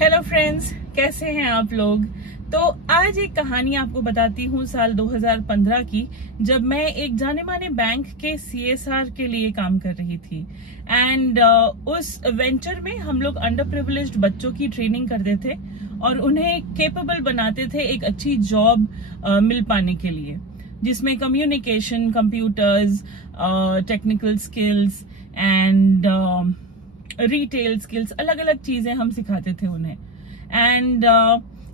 Hello friends, कैसे हैं आप लोग। तो आज एक कहानी आपको बताती हूँ साल 2015 की, जब मैं एक जाने माने बैंक के CSR के लिए काम कर रही थी। एंड उस वेंचर में हम लोग अंडर प्रिविलेज्ड बच्चों की ट्रेनिंग करते थे और उन्हें केपेबल बनाते थे एक अच्छी जॉब मिल पाने के लिए, जिसमें communication, computers, technical skills and retail skills, अलग अलग चीजें हम सिखाते थे उन्हें। एंड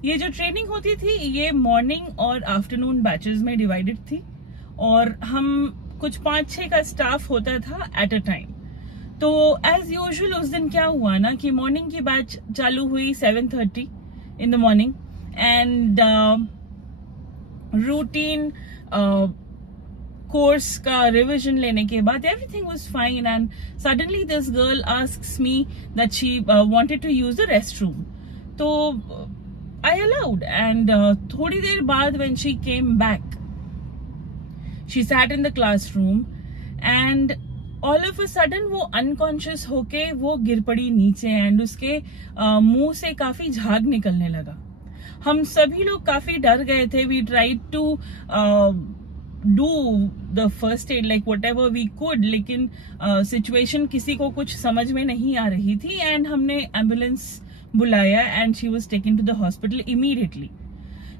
ये जो ट्रेनिंग होती थी ये मॉर्निंग और आफ्टरनून बैचेस में डिवाइडेड थी और हम कुछ 5-6 का स्टाफ होता था एट अ टाइम। तो एज यूजुअल उस दिन क्या हुआ ना कि मॉर्निंग की बैच चालू हुई 7:30 in the morning and routine course का रिविजन लेने के बाद everything was fine and suddenly this girl asks me that she wanted to use the restroom. तो आई अलाउड एंड थोड़ी देर बाद when she came back she sat in the classroom and all of a sudden वो unconscious होके वो गिर पड़ी नीचे एंड उसके मुंह से काफी झाग निकलने लगा। हम सभी लोग काफी डर गए थे। We tried to do the first aid like whatever we could, लेकिन सिचुएशन किसी को कुछ समझ में नहीं आ रही थी एंड हमने एम्बुलेंस बुलाया and she was taken to the hospital immediately.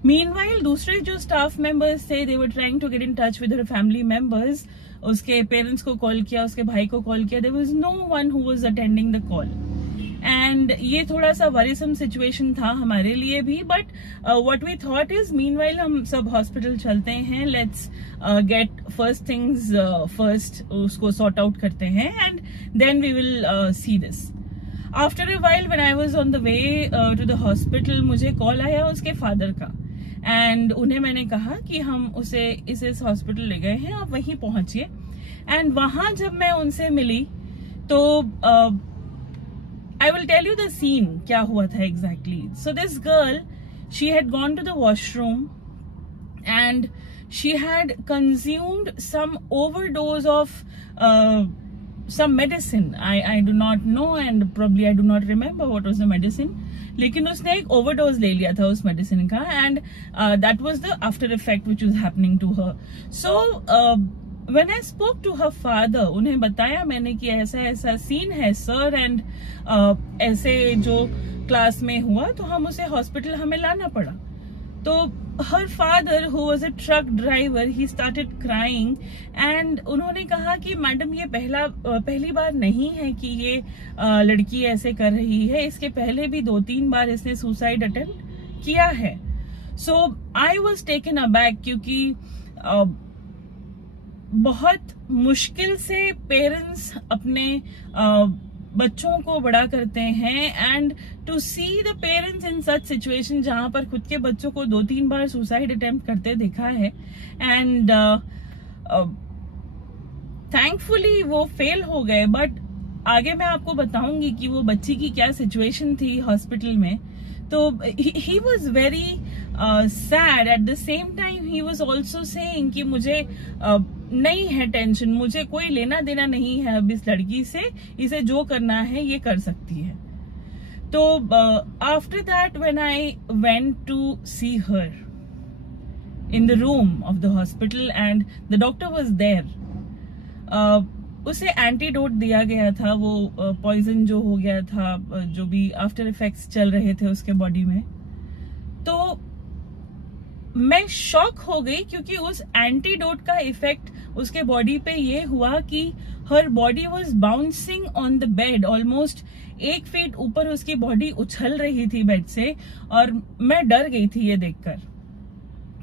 Meanwhile दूसरे जो स्टाफ मेंबर्स थे they were trying to get in touch with her family members. उसके पेरेंट्स को कॉल किया, उसके भाई को कॉल किया, there was no one who was attending the call and ये थोड़ा सा वरीसम सिचुएशन था हमारे लिए भी। But what we thought is meanwhile हम सब हॉस्पिटल चलते हैं, let's get first things first, उसको सॉर्ट आउट करते हैं and then we will see this. After a while when I was on the way to the hospital मुझे call आया उसके फादर का एंड उन्हें मैंने कहा कि हम उसे इस हॉस्पिटल ले गए हैं, आप वहीं पहुंचिए। एंड वहां जब मैं उनसे मिली तो I will tell you the scene क्या हुआ था exactly. So this girl, she had gone to the washroom and she had consumed some overdose of some medicine. I do not know and probably I do not remember what was the medicine. लेकिन उसने एक overdose ले लिया था उस medicine का and that was the after effect which was happening to her. So When I spoke to her father, उन्हें बताया मैंने कि ऐसा ऐसा सीन है सर एंड ऐसे जो क्लास में हुआ तो हम उसे हॉस्पिटल हमें लाना पड़ा। तो her father who was a truck driver, he started crying and उन्होंने कहा कि मैडम ये पहली बार नहीं है कि ये लड़की ऐसे कर रही है, इसके पहले भी 2-3 बार इसने सुसाइड अटेम्प्ट किया है। So I was taken aback क्योंकि बहुत मुश्किल से पेरेंट्स अपने बच्चों को बड़ा करते हैं and to see the parents in such situation जहां पर खुद के बच्चों को 2-3 बार सुसाइड अटेम्प्ट करते देखा है एंड थैंकफुली वो फेल हो गए। बट आगे मैं आपको बताऊंगी कि वो बच्ची की क्या सिचुएशन थी हॉस्पिटल में। तो he was very sad at the same time he was also saying कि मुझे नहीं है टेंशन, मुझे कोई लेना देना नहीं है अब इस लड़की से, इसे जो करना है ये कर सकती है। तो after that when I went to see her in the room of the hospital and the doctor was there, उसे एंटीडोट दिया गया था, वो पॉइजन जो हो गया था, जो भी आफ्टर इफेक्ट्स चल रहे थे उसके बॉडी में। तो मैं शॉक हो गई क्योंकि उस एंटीडोट का इफेक्ट उसके बॉडी पे ये हुआ कि her body was bouncing on the bed, almost 1 feet ऊपर उसकी बॉडी उछल रही थी बेड से और मैं डर गई थी ये देखकर।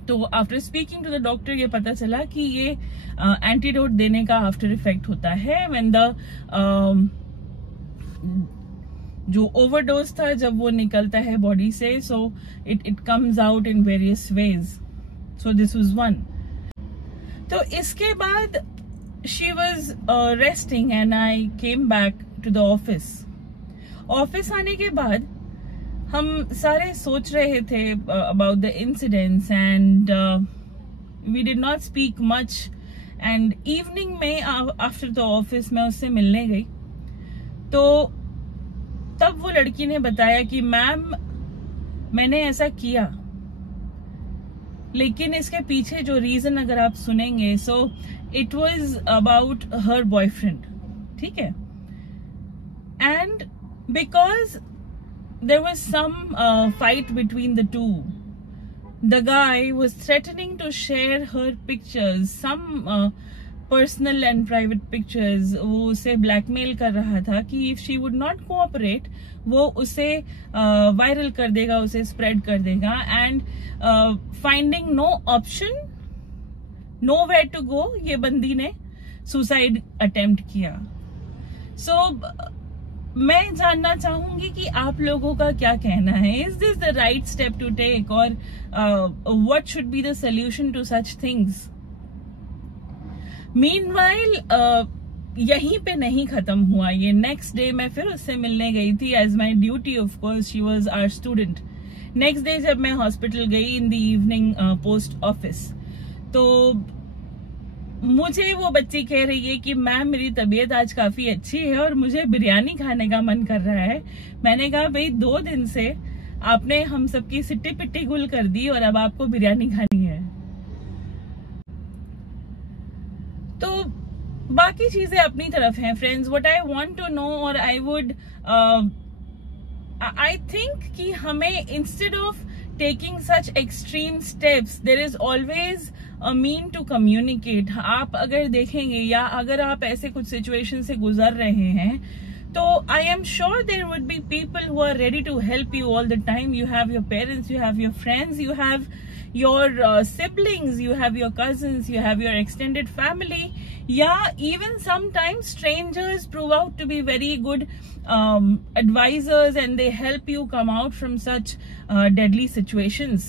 तो after speaking to the doctor ये पता चला कि ये एंटीडोट देने का आफ्टर इफेक्ट होता है व्हेन द जो ओवरडोज था जब वो निकलता है बॉडी से, so it comes out in various ways. So this was one. तो इसके बाद she was resting and I came back to the office आने के बाद हम सारे सोच रहे थे about the incidents and we did not speak much and evening में आफ्टर द ऑफिस मैं उससे मिलने गई। तो तब वो लड़की ने बताया कि मैम मैंने ऐसा किया, लेकिन इसके पीछे जो रीजन अगर आप सुनेंगे, so it was about her boyfriend, ठीक है, and because there was some fight between the two, the guy was threatening to share her pictures, some personal and private pictures. वो उसे blackmail कर रहा था कि if she would not cooperate, वो उसे viral कर देगा, उसे spread कर देगा, and finding no option, nowhere to go, ये बंदी ने suicide attempt किया. So मैं जानना चाहूंगी कि आप लोगों का क्या कहना है. Is this the right step to take, और what should be the solution to such things. Meanwhile यहीं पे नहीं खत्म हुआ ये. नेक्स्ट डे मैं फिर उससे मिलने गई थी as my duty, of course she was our student. Next day जब मैं हॉस्पिटल गई in the evening post office, तो मुझे वो बच्ची कह रही है कि मैम मेरी तबीयत आज काफी अच्छी है और मुझे बिरयानी खाने का मन कर रहा है. मैंने कहा भाई 2 दिन से आपने हम सबकी सिट्टी पिट्टी गुल कर दी और अब आपको बिरयानी खानी है. तो बाकी चीजें अपनी तरफ हैं friends. What I want to know, और आई वुड आई थिंक कि हमें instead of taking such extreme steps, there is always a mean to communicate. आप अगर देखेंगे या अगर आप ऐसे कुछ सिचुएशन से गुजर रहे हैं, तो I am sure there would be people who are ready to help you all the time. You have your parents, you have your friends, you have your siblings, you have your cousins, you have your extended family. Yeah, even sometimes strangers prove out to be very good advisors and they help you come out from such deadly situations.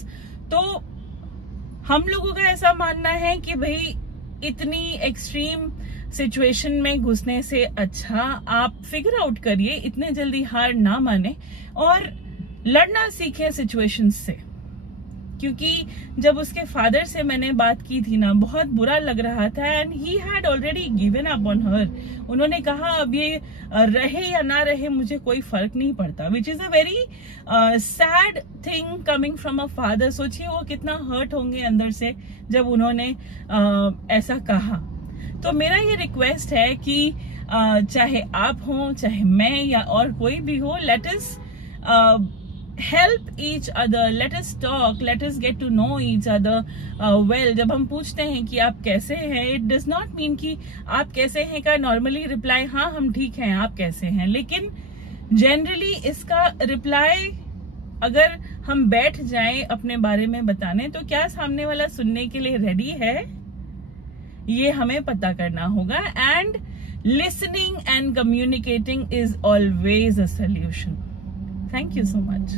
तो हम लोगों का ऐसा मानना है कि भाई इतनी एक्सट्रीम सिचुएशन में घुसने से अच्छा आप फिगर आउट करिए, इतने जल्दी हार ना माने और लड़ना सीखे सिचुएशंस से. क्योंकि जब उसके फादर से मैंने बात की थी ना, बहुत बुरा लग रहा था, and he had already given up on her. उन्होंने कहा अब ये रहे या ना रहे मुझे कोई फर्क नहीं पड़ता, which is a very sad thing coming from a father. सोचिए वो कितना हर्ट होंगे अंदर से जब उन्होंने ऐसा कहा. तो मेरा ये रिक्वेस्ट है कि चाहे आप हो, चाहे मैं या और कोई भी हो, let us help each other, let us talk, let us get to know each other well. जब हम पूछते हैं कि आप कैसे हैं, it does not mean कि आप कैसे हैं का नॉर्मली रिप्लाई हाँ हम ठीक हैं, आप कैसे हैं, लेकिन जनरली इसका रिप्लाई अगर हम बैठ जाएं अपने बारे में बताने, तो क्या सामने वाला सुनने के लिए रेडी है, ये हमें पता करना होगा. And listening and communicating is always a solution. Thank you so much.